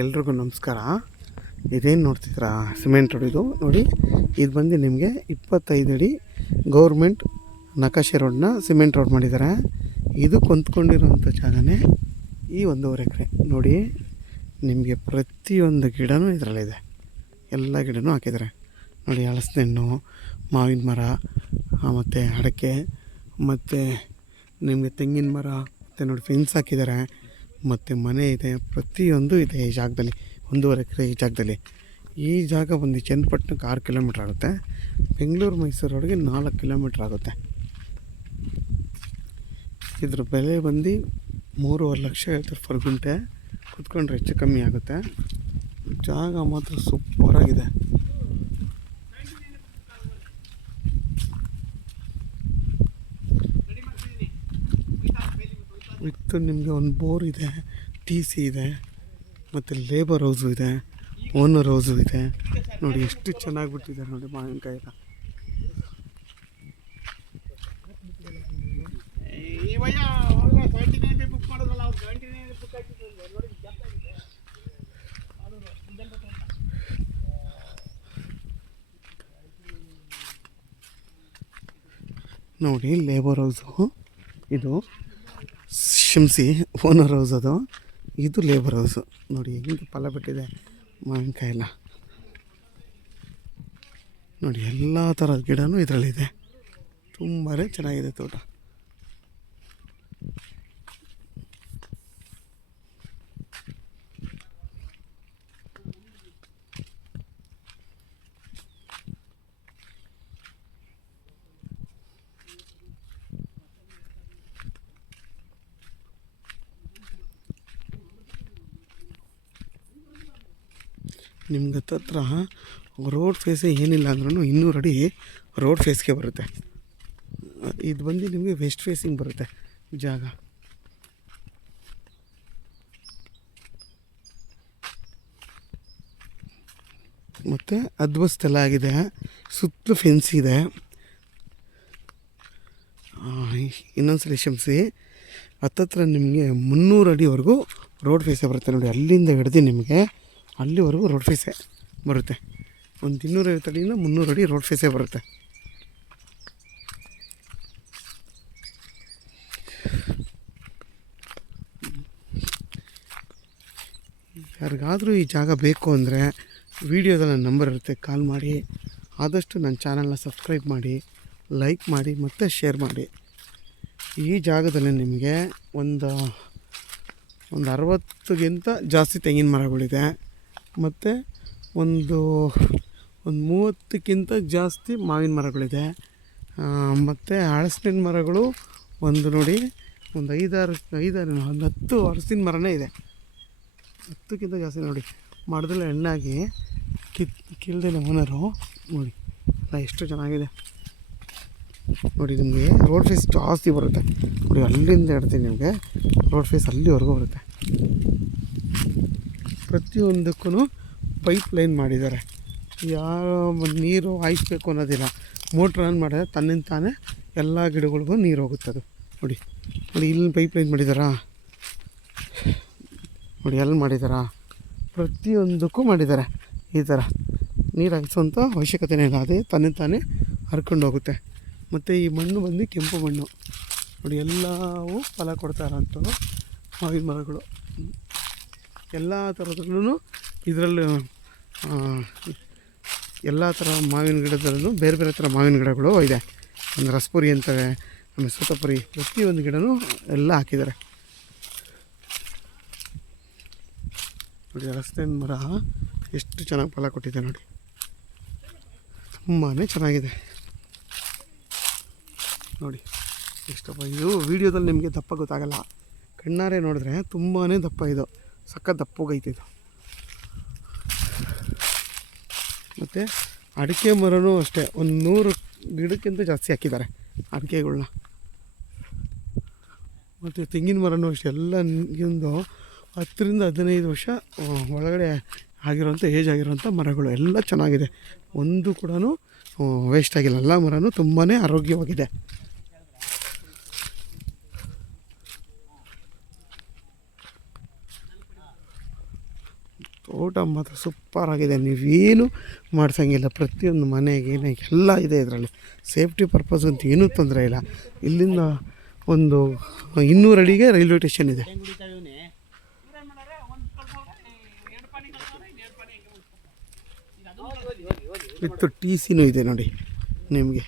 ಎಲ್ರಿಗೂ ನಮಸ್ಕಾರ. ಇದೇನು ನೋಡ್ತಿದ್ದೀರಾ, ಸಿಮೆಂಟ್ ರೋಡ್ ಇದು ನೋಡಿ. ಇದು ಬಂದು ನಿಮಗೆ 25 ಅಡಿ ಗೌರ್ಮೆಂಟ್ ನಕಾಶೆ ರೋಡನ್ನ ಸಿಮೆಂಟ್ ರೋಡ್ ಮಾಡಿದ್ದಾರೆ. ಇದು ಕೊಂತ್ಕೊಂಡಿರೋಂಥ ಜಾಗನೇ ಈ 1.5 ಎಕರೆ. ನೋಡಿ ನಿಮಗೆ ಪ್ರತಿಯೊಂದು ಗಿಡನೂ ಇದರಲ್ಲಿದೆ, ಎಲ್ಲ ಗಿಡನೂ ಹಾಕಿದ್ದಾರೆ ನೋಡಿ. ಹಲಸಿನಣ್ಣು, ಮಾವಿನ ಮರ, ಮತ್ತು ಅಡಿಕೆ, ಮತ್ತು ನಿಮಗೆ ತೆಂಗಿನ ಮರ, ಮತ್ತು ನೋಡಿ ಫೆನ್ಸ್ ಹಾಕಿದ್ದಾರೆ, ಮತ್ತು ಮನೆ ಇದೆ. ಪ್ರತಿಯೊಂದು ಇದೆ ಈ ಜಾಗದಲ್ಲಿ. 1.5 ಎಕರೆ ಈ ಜಾಗದಲ್ಲಿ. ಈ ಜಾಗ ಬಂದು ಚನ್ನಪಟ್ಟಣಕ್ಕೆ 6 ಕಿಲೋಮೀಟ್ರ್ ಆಗುತ್ತೆ. ಬೆಂಗಳೂರು ಮೈಸೂರು ರೋಡ್ಗೆ 4 ಕಿಲೋಮೀಟ್ರ್ ಆಗುತ್ತೆ. ಇದ್ರ ಬೆಲೆ ಬಂದು 3.5 ಲಕ್ಷ ಹೇಳ್ತಾರೆ ಪರ್ ಗುಂಟೆ. ಕುತ್ಕೊಂಡ್ರೆ ಹೆಚ್ಚು ಕಮ್ಮಿ ಆಗುತ್ತೆ. ಜಾಗ ಮಾತ್ರ ಸೂಪರಾಗಿದೆ. ವಿತ್ತು ನಿಮಗೆ ಒಂದು ಬೋರ್ ಇದೆ, TC ಇದೆ, ಮತ್ತು ಲೇಬರ್ ಹೌಸು ಇದೆ, ಓನರ್ ಹೌಸು ಇದೆ. ನೋಡಿ ಎಷ್ಟು ಚೆನ್ನಾಗಿ ಬಿಟ್ಟಿದ್ದಾರೆ ನೋಡಿ ಮಾವಿನಕಾಯಿ ಎಲ್ಲ. ನೋಡಿ ಲೇಬರ್ ಹೌಸು ಇದು, ಶಿಮ್ಸಿ ಓನರ್ ಹೌಸ್ ಅದು. ಇದು ಲೇಬರ್ ಹೌಸು. ನೋಡಿ ಹೆಂಗೆ ಫಲ ಬಿಟ್ಟಿದೆ ಮಾವಿನಕಾಯಿ ಎಲ್ಲ. ನೋಡಿ ಎಲ್ಲ ಥರದ ಗಿಡನೂ ಇದರಲ್ಲಿದೆ. ತುಂಬಾ ಚೆನ್ನಾಗಿದೆ ತೋಟ. ನಿಮ್ಗೆ ಹತ್ತತ್ರ ರೋಡ್ ಫೇಸೇ ಏನಿಲ್ಲ ಅಂದ್ರೂ 200 ಅಡಿ ರೋಡ್ ಫೇಸ್ಗೆ ಬರುತ್ತೆ. ಇದು ಬಂದು ನಿಮಗೆ ವೆಸ್ಟ್ ಫೇಸಿಂಗ್ ಬರುತ್ತೆ ಜಾಗ. ಮತ್ತು ಅದ್ವಸ್ತೆಲ್ಲ ಆಗಿದೆ, ಸುತ್ತಲೂ ಫೆನ್ಸ್ ಇದೆ. ಇನ್ನೊಂದ್ಸಲ ಕ್ಷಮಿಸಿ, ಹತ್ತತ್ರ ನಿಮಗೆ 300 ಅಡಿವರೆಗೂ ರೋಡ್ ಫೇಸೇ ಬರುತ್ತೆ ನೋಡಿ. ಅಲ್ಲಿಂದ ಹಿಡ್ದು ನಿಮಗೆ ಅಲ್ಲಿವರೆಗೂ ರೋಡ್ ಫೇಸೇ ಬರುತ್ತೆ. ಒಂದು 250 ಅಡಿಯಿಂದ 300 ಅಡಿ ರೋಡ್ ಫೇಸೇ ಬರುತ್ತೆ. ಯಾರಿಗಾದರೂ ಈ ಜಾಗ ಬೇಕು ಅಂದರೆ ವಿಡಿಯೋದಲ್ಲಿ ನನ್ನ ನಂಬರ್ ಇರುತ್ತೆ, ಕಾಲ್ ಮಾಡಿ. ಆದಷ್ಟು ನನ್ನ ಚಾನಲ್ನ ಸಬ್ಸ್ಕ್ರೈಬ್ ಮಾಡಿ, ಲೈಕ್ ಮಾಡಿ, ಮತ್ತು ಶೇರ್ ಮಾಡಿ. ಈ ಜಾಗದಲ್ಲಿ ನಿಮಗೆ ಒಂದು 60ಗಿಂತ ಜಾಸ್ತಿ ತೆಂಗಿನ ಮರಗಳಿದೆ, ಮತ್ತು ಒಂದು 30ಕ್ಕಿಂತ ಜಾಸ್ತಿ ಮಾವಿನ ಮರಗಳಿದೆ, ಮತ್ತು ಹಲಸಿನ ಮರಗಳು ಒಂದು ನೋಡಿ ಒಂದು 10 ಹಲಸಿನ ಮರನೇ ಇದೆ. 10ಕ್ಕಿಂತ ಜಾಸ್ತಿ ನೋಡಿ. ಮರದಲ್ಲಿ ಹಣ್ಣಾಗಿ ಕೀಳ್ದಿಲ್ಲ ಓನರು. ನೋಡಿ ಎಲ್ಲ ಎಷ್ಟು ಚೆನ್ನಾಗಿದೆ ನೋಡಿ. ನಿಮಗೆ ರೋಡ್ ಫೇಸ್ ಜಾಸ್ತಿ ಬರುತ್ತೆ ನೋಡಿ. ಅಲ್ಲಿಂದ ಹೇಳ್ತೀನಿ ನಿಮಗೆ ರೋಡ್ ಫೇಸ್ ಅಲ್ಲಿವರೆಗೂ ಬರುತ್ತೆ. ಪ್ರತಿಯೊಂದಕ್ಕೂ ಪೈಪ್ ಲೈನ್ ಮಾಡಿದ್ದಾರೆ. ಯಾರೋ ನೀರು ಹಾಯಿಸ್ಬೇಕು ಅನ್ನೋದಿಲ್ಲ. ಮೋಟ್ರ್ ಆನ್ ಮಾಡಿದ್ರೆ ತನ್ನಿಂದ ತಾನೇ ಎಲ್ಲ ಗಿಡಗಳಿಗೂ ನೀರು ಹೋಗುತ್ತೆ. ಅದು ನೋಡಿ ನೋಡಿ ಇಲ್ಲಿ ಪೈಪ್ ಲೈನ್ ಮಾಡಿದ್ದಾರಾ ನೋಡಿ, ಎಲ್ಲಿ ಮಾಡಿದ್ದಾರಾ, ಪ್ರತಿಯೊಂದಕ್ಕೂ ಮಾಡಿದ್ದಾರೆ. ಈ ಥರ ನೀರು ಹಾಯಿಸುವಂಥ ಅವಶ್ಯಕತೆನೇ ಇಲ್ಲ, ಅದೇ ತನ್ನಿಂದ ತಾನೇ ಹರ್ಕೊಂಡು ಹೋಗುತ್ತೆ. ಮತ್ತು ಈ ಮಣ್ಣು ಬಂದು ಕೆಂಪು ಮಣ್ಣು ನೋಡಿ. ಎಲ್ಲವೂ ಫಲ ಕೊಡ್ತಾ ಇರೋಂಥದ್ದು ಮಾವಿನ ಮರಗಳು. ಎಲ್ಲ ಥರದಲ್ಲೂ ಇದರಲ್ಲೂ ಎಲ್ಲ ಥರ ಮಾವಿನ ಗಿಡದಲ್ಲೂ ಬೇರೆ ಬೇರೆ ಥರ ಮಾವಿನ ಗಿಡಗಳು ಇದೆ. ಒಂದು ರಸಪುರಿ ಅಂತಾರೆ, ಆಮೇಲೆ ಸೂತಪುರಿ, ಪ್ರತಿಯೊಂದು ಗಿಡನೂ ಎಲ್ಲ ಹಾಕಿದ್ದಾರೆ ನೋಡಿ. ಹಲಸಿನ ಮರ ಎಷ್ಟು ಚೆನ್ನಾಗಿ ಫಲ ಕೊಟ್ಟಿದೆ ನೋಡಿ. ತುಂಬಾ ಚೆನ್ನಾಗಿದೆ ನೋಡಿ. ಎಷ್ಟಪ್ಪ ಇದು ವೀಡಿಯೋದಲ್ಲಿ ನಿಮಗೆ ದಪ್ಪ ಗೊತ್ತಾಗಲ್ಲ, ಕಣ್ಣಾರೆ ನೋಡಿದ್ರೆ ತುಂಬಾ ದಪ್ಪ. ಇದು ಸಖತ್ ದಪ್ಪಗೈತೆ ಇದು. ಮತ್ತು ಅಡಿಕೆ ಮರನೂ ಅಷ್ಟೇ, ಒಂದು 100 ಗಿಡಕ್ಕಿಂತ ಜಾಸ್ತಿ ಹಾಕಿದ್ದಾರೆ ಅಡಿಕೆಗಳ್ನ. ಮತ್ತು ತೆಂಗಿನ ಮರನೂ ಅಷ್ಟೇ, ಎಲ್ಲ ಒಂದು 10 ರಿಂದ 15 ವರ್ಷ ಒಳಗಡೆ ಆಗಿರೋಂಥ ಏಜ್ ಆಗಿರೋಂಥ ಮರಗಳು ಎಲ್ಲ ಚೆನ್ನಾಗಿದೆ. ಒಂದು ಕೂಡ ವೇಸ್ಟ್ ಆಗಿಲ್ಲ. ಎಲ್ಲ ಮರನೂ ತುಂಬಾ ಆರೋಗ್ಯವಾಗಿದೆ. ತೋಟ ಮಾತ್ರ ಸೂಪರ್ ಆಗಿದೆ. ನೀವೇನು ಮಾಡ್ಸೋಂಗಿಲ್ಲ, ಪ್ರತಿಯೊಂದು ಮನೆಗೆ ಎಲ್ಲ ಇದೆ ಇದರಲ್ಲಿ. ಸೇಫ್ಟಿ ಪರ್ಪಸ್ ಅಂತ ಏನೂ ತೊಂದರೆ ಇಲ್ಲ. ಇಲ್ಲಿಂದ ಒಂದು 200 ಅಡಿಗೆ ರೈಲ್ವೆ ಸ್ಟೇಷನ್ ಇದೆ. ವಿತ್ ಟಿ ಸಿನೂ ಇದೆ ನೋಡಿ ನಿಮಗೆ.